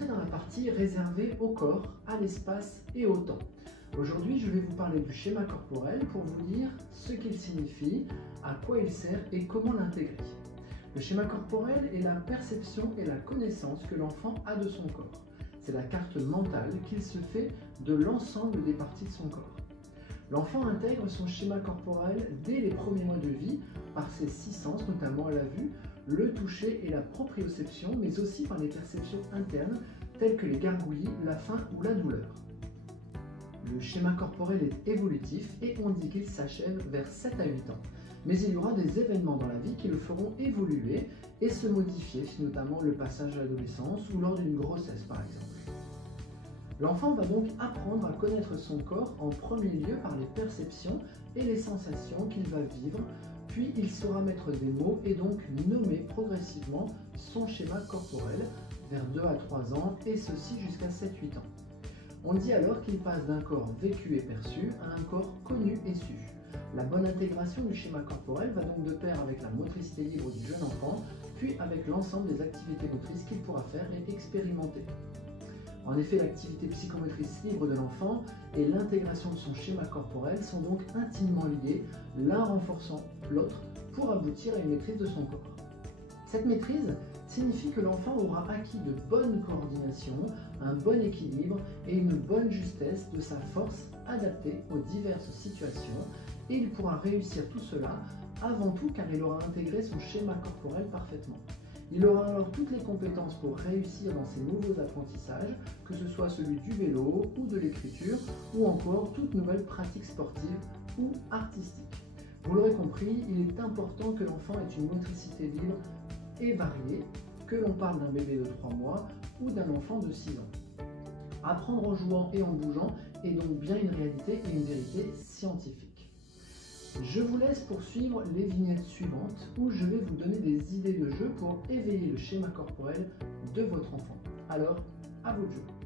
entrer dans la partie réservée au corps, à l'espace et au temps. Aujourd'hui, je vais vous parler du schéma corporel pour vous dire ce qu'il signifie, à quoi il sert et comment l'intégrer. Le schéma corporel est la perception et la connaissance que l'enfant a de son corps. C'est la carte mentale qu'il se fait de l'ensemble des parties de son corps. L'enfant intègre son schéma corporel dès les premiers mois de vie par ses 6 sens, notamment à la vue, le toucher et la proprioception, mais aussi par les perceptions internes telles que les gargouillis, la faim ou la douleur. Le schéma corporel est évolutif et on dit qu'il s'achève vers 7 à 8 ans. Mais il y aura des événements dans la vie qui le feront évoluer et se modifier, notamment le passage à l'adolescence ou lors d'une grossesse par exemple. L'enfant va donc apprendre à connaître son corps en premier lieu par les perceptions et les sensations qu'il va vivre, puis il saura mettre des mots et donc nommer progressivement son schéma corporel vers 2 à 3 ans et ceci jusqu'à 7-8 ans. On dit alors qu'il passe d'un corps vécu et perçu à un corps connu et su. La bonne intégration du schéma corporel va donc de pair avec la motricité libre du jeune enfant, puis avec l'ensemble des activités motrices qu'il pourra faire et expérimenter. En effet, l'activité psychomotrice libre de l'enfant et l'intégration de son schéma corporel sont donc intimement liés, l'un renforçant l'autre pour aboutir à une maîtrise de son corps. Cette maîtrise signifie que l'enfant aura acquis de bonnes coordinations, un bon équilibre et une bonne justesse de sa force adaptée aux diverses situations et il pourra réussir tout cela avant tout car il aura intégré son schéma corporel parfaitement. Il aura alors toutes les compétences pour réussir dans ses nouveaux apprentissages, que ce soit celui du vélo ou de l'écriture, ou encore toute nouvelle pratique sportive ou artistique. Vous l'aurez compris, il est important que l'enfant ait une motricité libre et variée, que l'on parle d'un bébé de 3 mois ou d'un enfant de 6 ans. Apprendre en jouant et en bougeant est donc bien une réalité et une vérité scientifique. Je vous laisse poursuivre les vignettes suivantes où je vais vous donner des idées de jeu pour éveiller le schéma corporel de votre enfant. Alors, à vous de jouer.